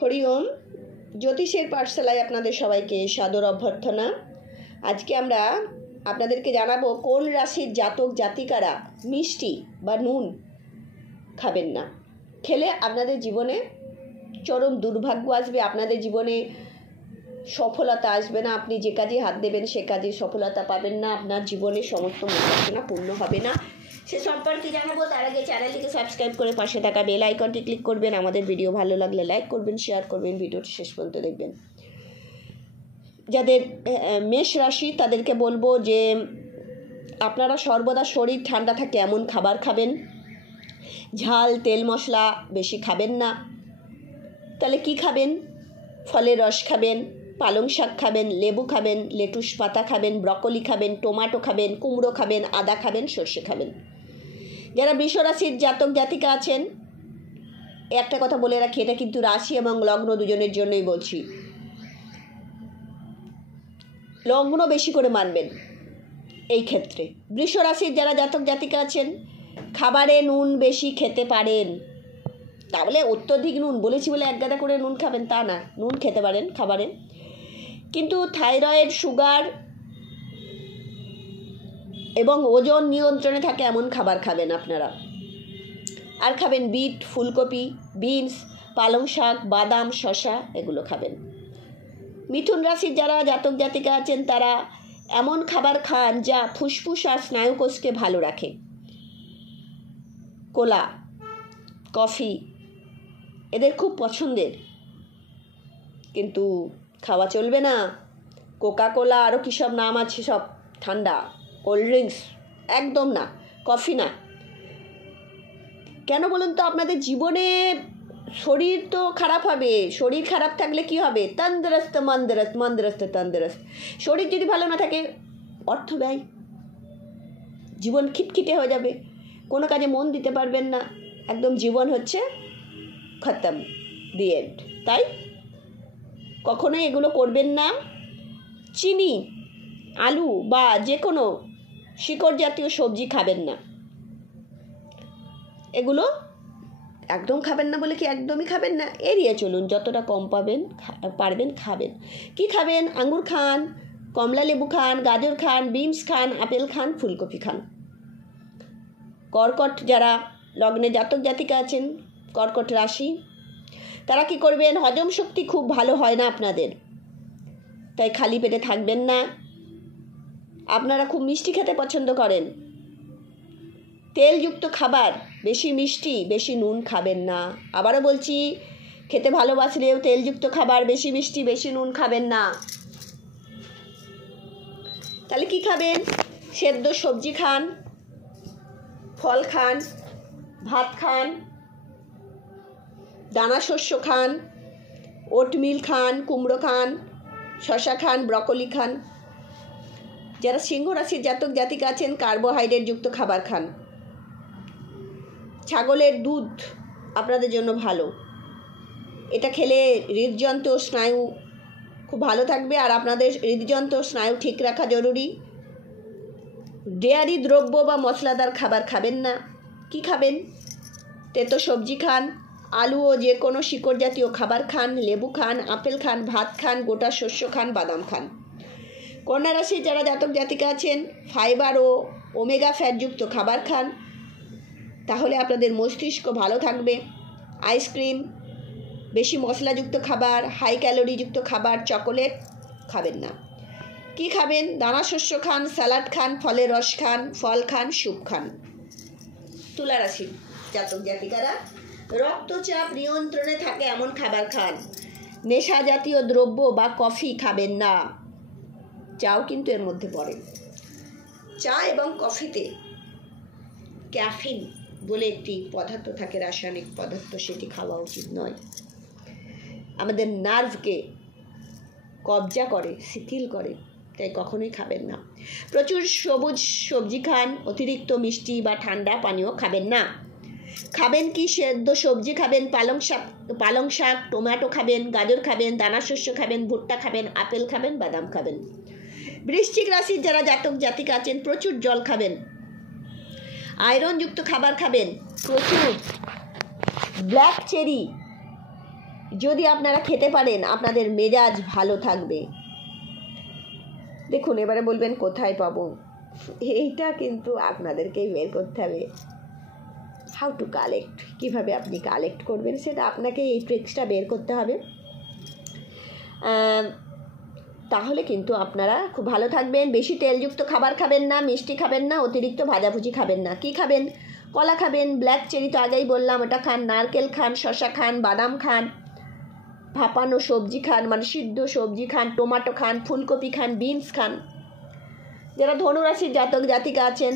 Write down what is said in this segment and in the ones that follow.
হরি ওম। জ্যোতিষের পাঠশালায় আপনাদের সবাইকে সাদর অভ্যর্থনা। আজকে আমরা আপনাদেরকে জানাবো কোন রাশির জাতক জাতিকারা মিষ্টি বা নুন খাবেন না। খেলে আপনাদের জীবনে চরম দুর্ভাগ্য আসবে, আপনাদের জীবনে সফলতা আসবে না। আপনি যে কাজে হাত দেবেন সে কাজে সফলতা পাবেন না, আপনার জীবনে সমস্ত মনোবাসনা পূর্ণ হবে না। সে সম্পর্কে জানাবো। তার আগে চ্যানেলটিকে সাবস্ক্রাইব করে পাশে থাকা বেল আইকনটি ক্লিক করবেন। আমাদের ভিডিও ভালো লাগলে লাইক করবেন, শেয়ার করবেন, ভিডিওটি শেষ পর্যন্ত দেখবেন। যাদের মেষ রাশি তাদেরকে বলবো যে আপনারা সর্বদা শরীর ঠান্ডা থাকে এমন খাবার খাবেন। ঝাল তেল মশলা বেশি খাবেন না। তাহলে কি খাবেন? ফলের রস খাবেন, পালং শাক খাবেন, লেবু খাবেন, লেটুস পাতা খাবেন, ব্রকলি খাবেন, টমেটো খাবেন, কুমড়ো খাবেন, আদা খাবেন, সর্ষে খাবেন। যারা বৃষ রাশির জাতক জাতিকা আছেন, একটা কথা বলে রাখি, এটা কিন্তু রাশি এবং লগ্ন দুজনের জন্যই বলছি। লগ্ন বেশি করে মানবেন এই ক্ষেত্রে। বৃষ রাশির যারা জাতক জাতিকা আছেন, খাবারে নুন বেশি খেতে পারেন। তাহলে অত্যধিক নুন বলেছি বলে এক গাদা করে নুন খাবেন তা না, নুন খেতে পারেন খাবারে। কিন্তু থাইরয়েড, সুগার এবং ওজন নিয়ন্ত্রণে থাকে এমন খাবার খাবেন আপনারা। আর খাবেন বিট, ফুলকপি, বিনস, পালং শাক, বাদাম, শসা, এগুলো খাবেন। মিথুন রাশির যারা জাতক জাতিকা আছেন তারা এমন খাবার খান যা ফুসফুস আর স্নায়ুকোষকে ভালো রাখে। কোলা, কফি এদের খুব পছন্দের, কিন্তু খাওয়া চলবে না। কোকা কোলা আরও কী সব নাম আছে, সব ঠান্ডা কোল্ড ড্রিঙ্কস একদম না, কফি না। কেন বলুন তো? আপনাদের জীবনে শরীর তো খারাপ হবে। শরীর খারাপ থাকলে কি হবে? তন্দরস্ত মন্দরস্ত, মন্দরস্ত তন্দরস্ত। শরীর যদি ভালো না থাকে, অর্থ ব্যয়, জীবন খিটখিটে হয়ে যাবে, কোনো কাজে মন দিতে পারবেন না, একদম জীবন হচ্ছে খতম, দি এন্ড। তাই কখনোই এগুলো করবেন না। চিনি, আলু বা যে কোনো শিকড় জাতীয় সবজি খাবেন না। এগুলো একদম খাবেন না বলে কি একদমই খাবেন না, এড়িয়ে চলুন। যতটা কম পারবেন খাবেন। কি খাবেন? আঙ্গুর খান, কমলা লেবু খান, গাজর খান, বিনস খান, আপেল খান, ফুলকপি খান। কর্কট যারা লগ্নে জাতক জাতিকা আছেন, কর্কট রাশি, তারা কি করবেন? হজম শক্তি খুব ভালো হয় না আপনাদের, তাই খালি পেটে থাকবেন না। আপনারা খুব মিষ্টি খেতে পছন্দ করেন। তেলযুক্ত খাবার, বেশি মিষ্টি, বেশি নুন খাবেন না। আবারও বলছি, খেতে ভালোবাসলেও তেলযুক্ত খাবার, বেশি মিষ্টি, বেশি নুন খাবেন না। তাহলে কি খাবেন? সেদ্ধ সবজি খান, ফল খান, ভাত খান, দানা শস্য খান, ওটমিল খান, কুমড়ো খান, শসা খান, ব্রকলি খান। যারা সিংহ রাশির জাতক জাতিকা আছেন, কার্বোহাইড্রেটযুক্ত খাবার খান। ছাগলের দুধ আপনাদের জন্য ভালো। এটা খেলে হৃদযন্ত্র, স্নায়ু খুব ভালো থাকবে, আর আপনাদের হৃদযন্ত্র, স্নায়ু ঠিক রাখা জরুরি। ডেয়ারি দ্রব্য বা মশলাদার খাবার খাবেন না। কি খাবেন? তেতো সবজি খান, আলু ও যে কোনো শিকড় জাতীয় খাবার খান, লেবু খান, আপেল খান, ভাত খান, গোটা শস্য খান, বাদাম খান। কন্যা রাশির যারা জাতক জাতিকা আছেন, ফাইবার ও ওমেগা ফ্যাটযুক্ত খাবার খান, তাহলে আপনাদের মস্তিষ্ক ভালো থাকবে। আইসক্রিম, বেশি মশলাযুক্ত খাবার, হাই ক্যালোরিযুক্ত খাবার, চকোলেট খাবেন না। কি খাবেন? দানা শস্য খান, স্যালাড খান, ফলের রস খান, ফল খান, স্যুপ খান। তুলা রাশির জাতক জাতিকারা রক্তচাপ নিয়ন্ত্রণে থাকে এমন খাবার খান। নেশা জাতীয় দ্রব্য বা কফি খাবেন না। চাও কিন্তু এর মধ্যে পড়ে। চা এবং কফিতে ক্যাফিন বলে একটি পদার্থ থাকে, রাসায়নিক পদার্থ, সেটি খাওয়া উচিত নয়। আমাদের নার্ভকে কবজা করে, শিথিল করে, তাই কখনোই খাবেন না। প্রচুর সবুজ সবজি খান, অতিরিক্ত মিষ্টি বা ঠান্ডা পানীয় খাবেন না। খাবেন কি? সেদ্ধ সবজি খাবেন, পালং শাক, টমেটো খাবেন, গাজর খাবেন, দানা শস্য খাবেন, ভুট্টা খাবেন, আপেল খাবেন, বাদাম খাবেন। বৃশ্চিক রাশির যারা জাতক জাতিকা আছেন, প্রচুর জল খাবেন, আয়রনযুক্ত খাবার খাবেন, প্রচুর ব্ল্যাক চেরি যদি আপনারা খেতে পারেন আপনাদের মেজাজ ভালো থাকবে। দেখুন, এবারে বলবেন কোথায় পাবো, এইটা কিন্তু আপনাদেরকেই বের করতে হবে। হাউ টু কালেক্ট, কীভাবে আপনি কালেক্ট করবেন সেটা আপনাকে এই ট্রিক্সটা বের করতে হবে। তাহলে কিন্তু আপনারা খুব ভালো থাকবেন। বেশি তেলযুক্ত খাবার খাবেন না, মিষ্টি খাবেন না, অতিরিক্ত ভাজাভুজি খাবেন না। কি খাবেন? কলা খাবেন, ব্ল্যাক চেরি তো আগেই বললাম ওটা খান, নারকেল খান, শশা খান, বাদাম খান, ভাপানো সবজি খান, মানে সিদ্ধ সবজি খান, টমেটো খান, ফুলকপি খান, বিনস খান। যারা ধনুরাশির জাতক জাতিকা আছেন,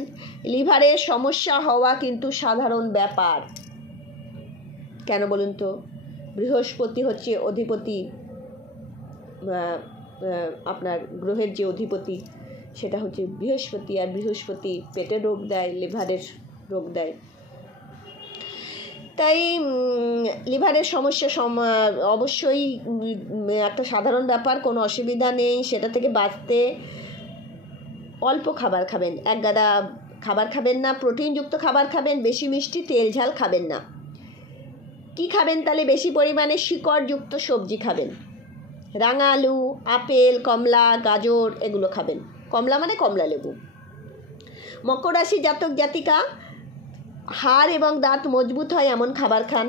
লিভারের সমস্যা হওয়া কিন্তু সাধারণ ব্যাপার। কেন বলুন তো? বৃহস্পতি হচ্ছে অধিপতি, আপনার গ্রহের যে অধিপতি সেটা হচ্ছে বৃহস্পতি, আর বৃহস্পতি পেটের রোগ দেয়, লিভারের রোগ দেয়। তাই লিভারের সমস্যা অবশ্যই একটা সাধারণ ব্যাপার, কোনো অসুবিধা নেই। সেটা থেকে বাঁচতে অল্প খাবার খাবেন, এক গাদা খাবার খাবেন না, প্রোটিনযুক্ত খাবার খাবেন, বেশি মিষ্টি তেল ঝাল খাবেন না। কি খাবেন তাহলে? বেশি পরিমাণে শিকড়যুক্ত সবজি খাবেন, রাঙা আলু, আপেল, কমলা, গাজর এগুলো খাবেন। কমলা মানে কমলা লেবু। মকর রাশি জাতক জাতিকা, হাড় এবং দাঁত মজবুত হয় এমন খাবার খান,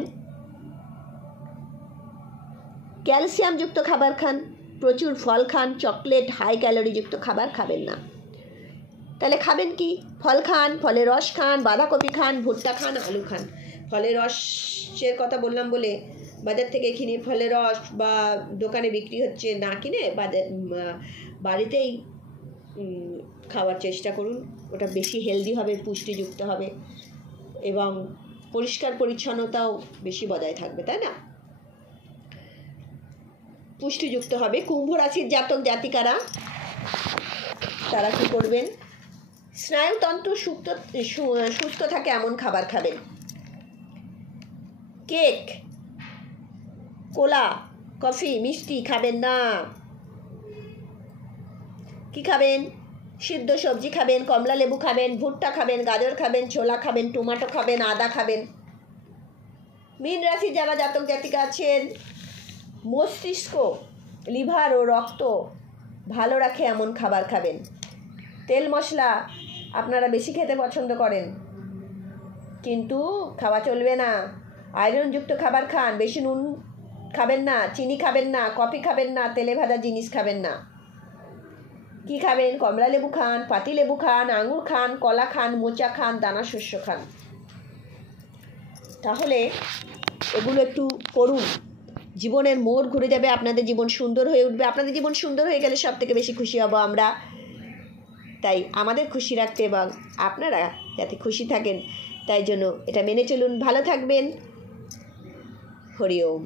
ক্যালসিয়ামযুক্ত খাবার খান, প্রচুর ফল খান, চকলেট হাই ক্যালোরিযুক্ত খাবার খাবেন না। তাহলে খাবেন কি? ফল খান, ফলের রস খান, বাঁধাকপি খান, ভুট্টা খান, আলু খান। ফলের রসের কথা বললাম বলে বাজার থেকে কিনে ফলের রস বা দোকানে বিক্রি হচ্ছে না কিনে বাড়িতেই খাওয়ার চেষ্টা করুন। ওটা বেশি হেলদি হবে, পুষ্টিযুক্ত হবে এবং পরিষ্কার পরিচ্ছন্নতাও বেশি বজায় থাকবে, তাই না? পুষ্টিযুক্ত হবে। কুম্ভ রাশির জাতক জাতিকারা, তারা কী করবেন? স্নায়ুতন্ত্র সুস্থ থাকে এমন খাবার খাবেন। কেক, কোলা, কফি, মিষ্টি খাবেন না। কি খাবেন? সিদ্ধ সবজি খাবেন, কমলা লেবু খাবেন, ভুট্টা খাবেন, গাজর খাবেন, ছোলা খাবেন, টমেটো খাবেন, আদা খাবেন। মীন রাশি যারা জাতক জাতিকা আছেন, মস্তিষ্ক, লিভার ও রক্ত ভালো রাখে এমন খাবার খাবেন। তেল মশলা আপনারা বেশি খেতে পছন্দ করেন, কিন্তু খাওয়া চলবে না। আয়রনযুক্ত খাবার খান, বেশি নুন খাবেন না, চিনি খাবেন না, কফি খাবেন না, তেলে ভাজা জিনিস খাবেন না। কি খাবেন? কমলা লেবু খান, পাতি লেবু খান, আঙুর খান, কলা খান, মোচা খান, দানা শস্য খান। তাহলে এগুলো একটু করুন, জীবনের মোড় ঘুরে যাবে, আপনাদের জীবন সুন্দর হয়ে উঠবে। আপনাদের জীবন সুন্দর হয়ে গেলে সব থেকে বেশি খুশি হব আমরা। তাই আমাদের খুশি রাখতে এবং আপনারা যাতে খুশি থাকেন তাই জন্য এটা মেনে চলুন। ভালো থাকবেন। হরি ওম।